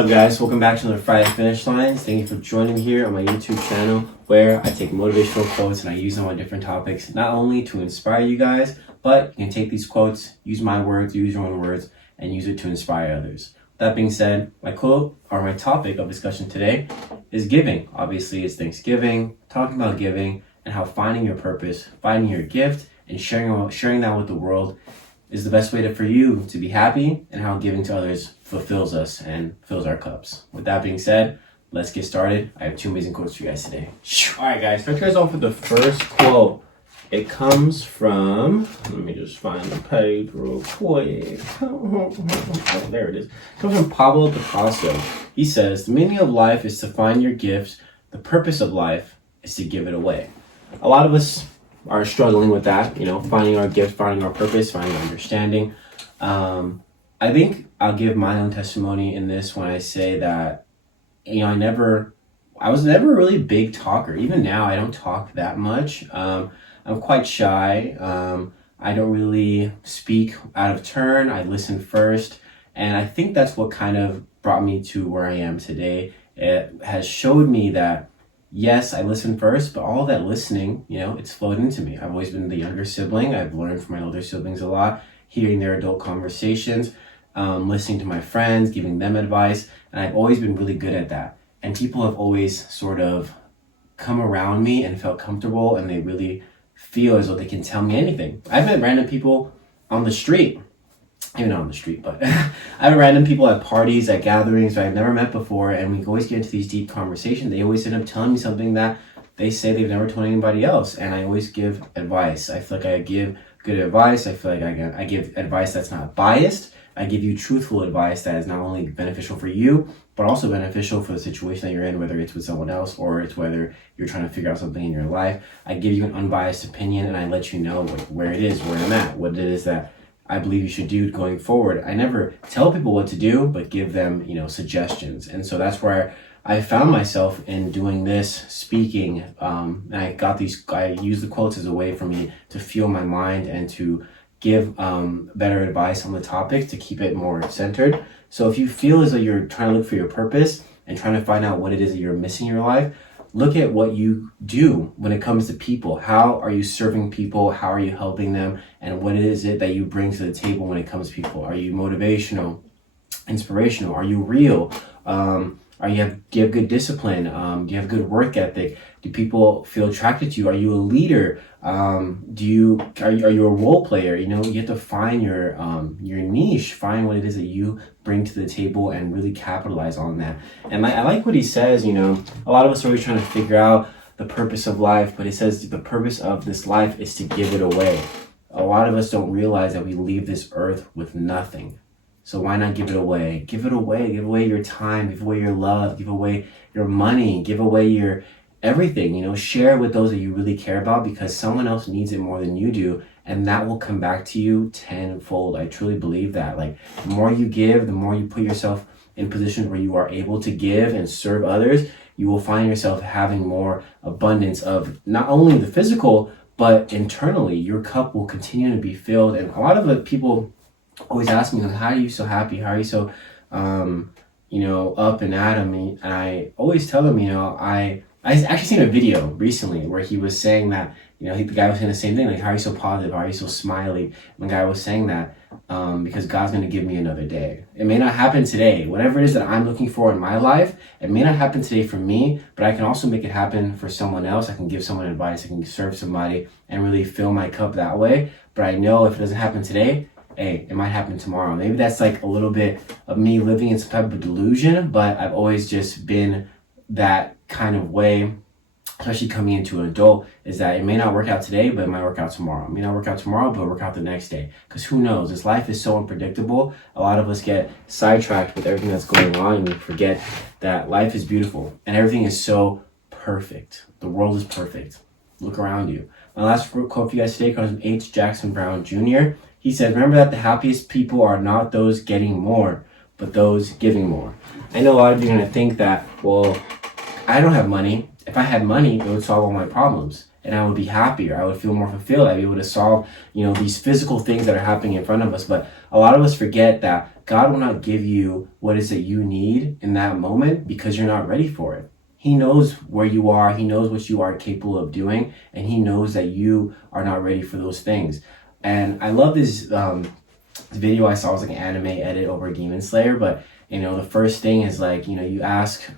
up, guys? Welcome back to another Friday Finish Lines. Thank you for joining me here on my YouTube channel where I take motivational quotes and I use them on different topics, not only to inspire you guys, but you can take these quotes, use my words, use your own words, and use it to inspire others. That being said, my quote or my topic of discussion today is giving. Obviously, it's Thanksgiving, talking about giving and how finding your purpose, finding your gift, and sharing that with the world is the best way for you to be happy, and how giving to others fulfills us and fills our cups. With that being said, let's get started. I have two amazing quotes for you guys today. All right, guys, start you guys off with the first quote. It comes from, let me just find the page real quick. Oh, there it is. It comes from Pablo Picasso. He says, "The meaning of life is to find your gifts. The purpose of life is to give it away." A lot of us are struggling with that, finding our gift, finding our purpose, finding our understanding. I think I'll give my own testimony in this when I say that, I was never a really big talker. Even now, I don't talk that much. I'm quite shy. I don't really speak out of turn. I listen first. And I think that's what kind of brought me to where I am today. It has showed me that yes, I listen first, but all of that listening, it's flowed into me. I've always been the younger sibling. I've learned from my older siblings a lot, hearing their adult conversations, listening to my friends, giving them advice, and I've always been really good at that. And people have always sort of come around me and felt comfortable, and they really feel as though they can tell me anything. I've met random people on the street, maybe not on the street, but I've met random people at parties, at gatherings that I've never met before, and we always get into these deep conversations. They always end up telling me something that they say they've never told anybody else, and I always give advice. I feel like I give good advice. I feel like I give advice that's not biased. I give you truthful advice that is not only beneficial for you, but also beneficial for the situation that you're in, whether it's with someone else or it's whether you're trying to figure out something in your life. I give you an unbiased opinion, and I let you know where it is, where I'm at, what it is that I believe you should do going forward. I never tell people what to do, but give them, suggestions. And so that's where I found myself in doing this, speaking. And I use the quotes as a way for me to fuel my mind and to give better advice on the topic to keep it more centered. So if you feel as though you're trying to look for your purpose and trying to find out what it is that you're missing in your life, look at what you do when it comes to people. How are you serving people? How are you helping them? And what is it that you bring to the table when it comes to people? Are you motivational, inspirational? Are you real? Do you have good discipline? Do you have good work ethic? Do people feel attracted to you? Are you a leader? Are you a role player? You have to find your niche, find what it is that you bring to the table and really capitalize on that. And I like what he says, a lot of us are always trying to figure out the purpose of life, but he says the purpose of this life is to give it away. A lot of us don't realize that we leave this earth with nothing. So why not give it away? Give it away. Give away your time. Give away your love. Give away your money. Give away your everything. Share with those that you really care about, because someone else needs it more than you do, and that will come back to you tenfold. I truly believe that. The more you give, the more you put yourself in positions where you are able to give and serve others, you will find yourself having more abundance of not only the physical, but internally. Your cup will continue to be filled. And a lot of the people always ask me, how are you so happy? How are you so, up and at 'em? And I always tell them, I actually seen a video recently where he was saying that, the guy was saying the same thing, how are you so positive? How are you so smiley? And the guy was saying that because God's going to give me another day. It may not happen today. Whatever it is that I'm looking for in my life, it may not happen today for me, but I can also make it happen for someone else. I can give someone advice. I can serve somebody and really fill my cup that way. But I know if it doesn't happen today, hey, it might happen tomorrow. Maybe that's a little bit of me living in some type of delusion, but I've always just been that kind of way, especially coming into an adult, is that it may not work out today, but it might work out tomorrow. It may not work out tomorrow, but it'll work out the next day. Because who knows? This life is so unpredictable. A lot of us get sidetracked with everything that's going on, and we forget that life is beautiful and everything is so perfect. The world is perfect. Look around you. My last quote for you guys today comes from H. Jackson Brown Jr. He said, "Remember that the happiest people are not those getting more, but those giving more." I know a lot of you are going to think that, well, I don't have money. If I had money, it would solve all my problems, and I would be happier. I would feel more fulfilled. I'd be able to solve, these physical things that are happening in front of us. But a lot of us forget that God will not give you what it is that you need in that moment because you're not ready for it. He knows where you are. He knows what you are capable of doing, and he knows that you are not ready for those things. And I love this video I saw. It was like an anime edit over Demon Slayer, but the first thing is like, you ask,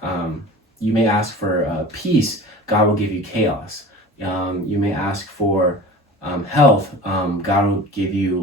you may ask for peace, God will give you chaos. You may ask for health, God will give you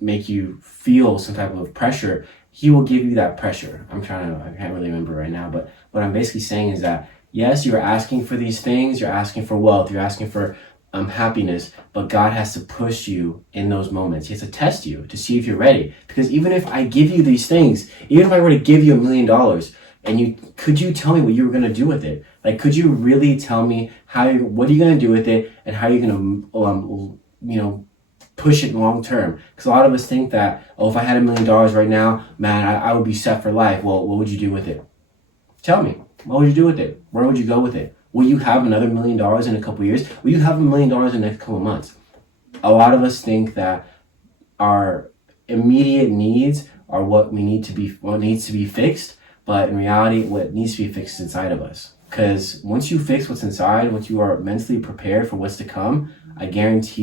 make you feel some type of pressure. He will give you that pressure. I can't really remember right now, but what I'm basically saying is that yes, you're asking for these things, you're asking for wealth, you're asking for happiness, but God has to push you in those moments. He has to test you to see if you're ready. Because even if I give you these things, even if I were to give you $1 million, and could you tell me what you were gonna do with it? Like, could you really tell me what are you gonna do with it, and how are you gonna push it long term? Because a lot of us think that, oh, if I had $1 million right now, man, I would be set for life. Well, what would you do with it? Tell me. What would you do with it? Where would you go with it? Will you have another $1 million in a couple years? Will you have $1 million in the next couple months? A lot of us think that our immediate needs are what needs to be fixed, but in reality, what needs to be fixed is inside of us. Because once you fix what's inside, once you are mentally prepared for what's to come, I guarantee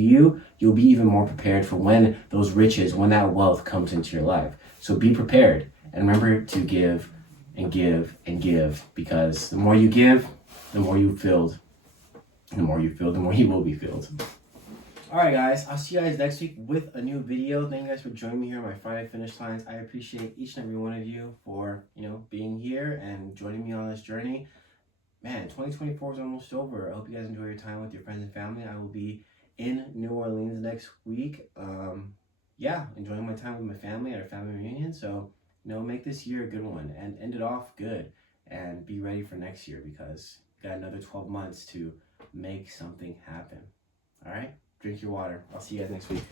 you'll be even more prepared for when those riches, when that wealth comes into your life. So be prepared, and remember to give and give and give, because the more you give, the more you filled. The more you fill, the more you will be filled. Alright guys, I'll see you guys next week with a new video. Thank you guys for joining me here on my Friday Finish Lines. I appreciate each and every one of you for, being here and joining me on this journey. Man, 2024 is almost over. I hope you guys enjoy your time with your friends and family. I will be in New Orleans next week. Enjoying my time with my family at our family reunion. So, make this year a good one and end it off good, and be ready for next year, because you got another 12 months to make something happen. All right? Drink your water. I'll see you guys next week.